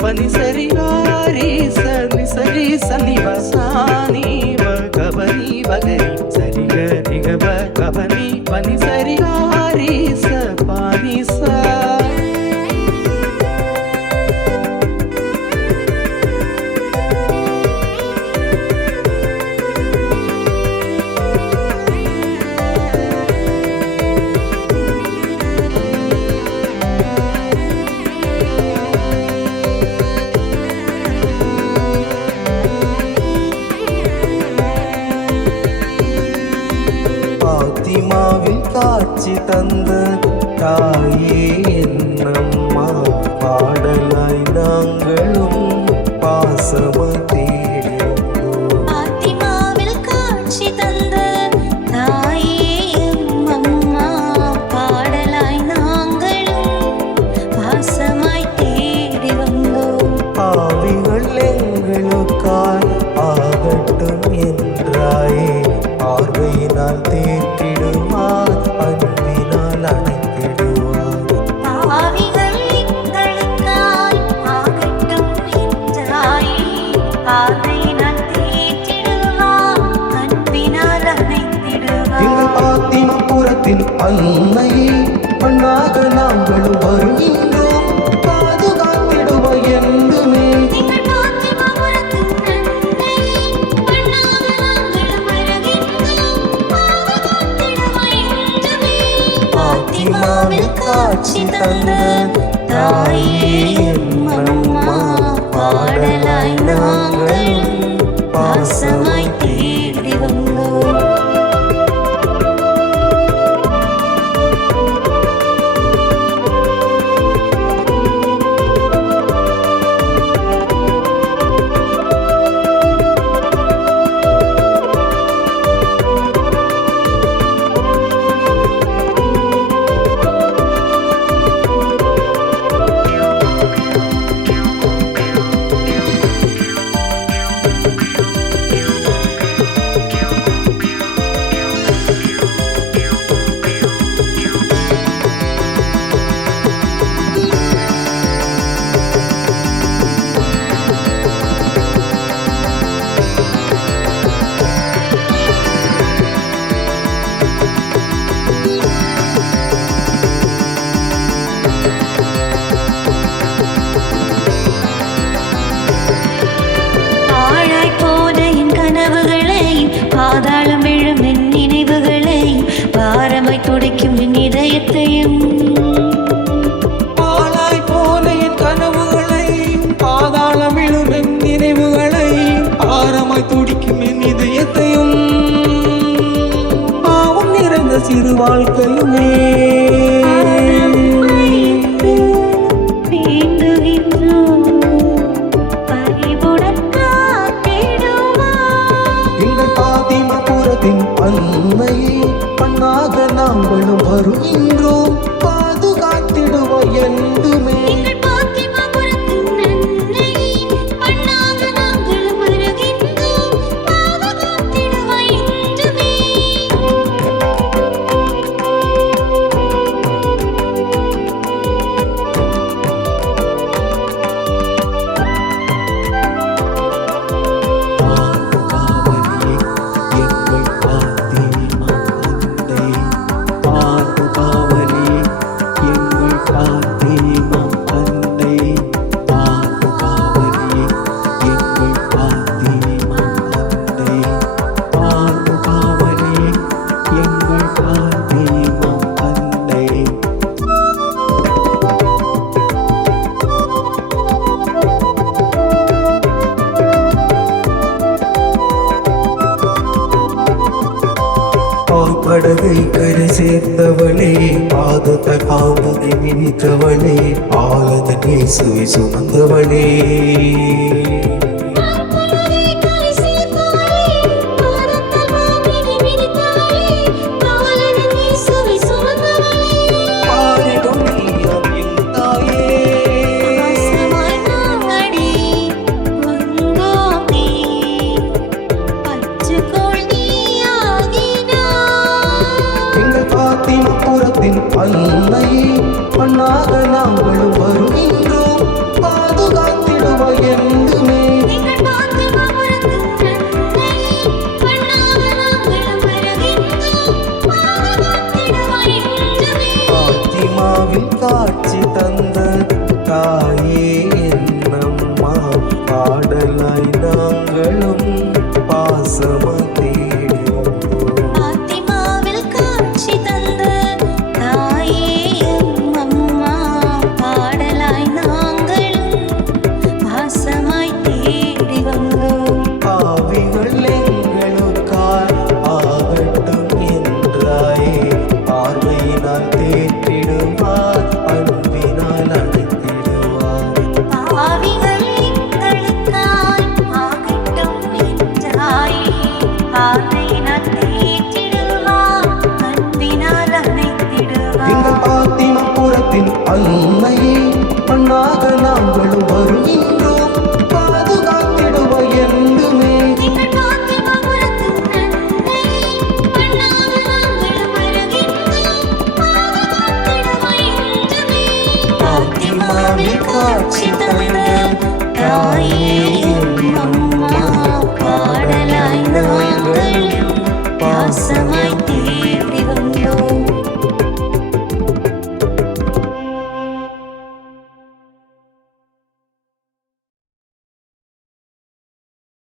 பனி சரி காரி சனி சரி சனி வசானி கபனி வகரி சரி கரி கப கபனி பனி சரி காரி ச பானி சா பாத்திமாவில் காட்சி தந்த தாயே என்னம்மா பாடலாய் நாங்களும் பாசமாய் தேடி வந்தோம். பாத்திமாவில் காட்சி தந்த தாயே அம்மம்மா பாடலாய் நாங்களும் பாசமாய் தேடி வந்தோம். பாவிகள் எங்களுக்காய் ஆகட்டும் என்றாயே பார்வையினால் தேற்றிடுவார் அன்பினால் அணைத்திடுவார். பாவிகள் எங்களுக்காய் ஆகட்டும் என்றாயே பார்வையினால் தேற்றிடுவார் அன்பினால் அணைத்திடுவார். எங்கள் பாத்திமபுரத்தின் அன்னையே பண்ணாக நாங்களும் வருகின்றோம் பாதுகாத்திடுவாய் என்றுமே. எங்கள் பாத்திமபுரத்தின் அன்னையே பண்ணாக நாங்களும் வருகின்றோம் பாதுகாத்திடுவாய் என்றுமே. பாத்திமாவில் காட்சி தந்த தாயே அம்மம்மா பாடலாய் நாங்கள் பாசமாய் தேடி வந்தோம். பாதாளம் விழும் என் நினைவுகளை பாரமாய் துடைக்கும் என் இதயத்தையும். பாழாய் போன என் கனவுகளை பாதாளம் விழும் என் நினைவுகளை பாரமாய் துடிக்கும் என் இதயத்தையும் பாவம் நிறைந்த சிறு வாழ்க்கையுமே அன்னையே பண்ணாக நாங்களும் வருகின்றோம் பாதுகாத்திடுவோம் என்றுமே. படகை கரை சேர்த்தவளே பாதத்த காமுகை மிதித்தவளே ஆலத நேசுவை சுமந்தவளே அன்னையே பண்ணாக நாங்களும் வருகின்றோம் பாதுகாத்து அன்னையே மண்ணாக நாங்களும் வருகின்றோம் பாதுகாத்திடுவாய் என்றுமே. எங்கள் பாத்திமாபுரத்தின் அன்னையே, மண்ணாக நாங்களும் வருகின்றோம், பாதுகாத்திடுவாய் என்றுமே. பாத்திமாவில் காட்சி தந்த தாயே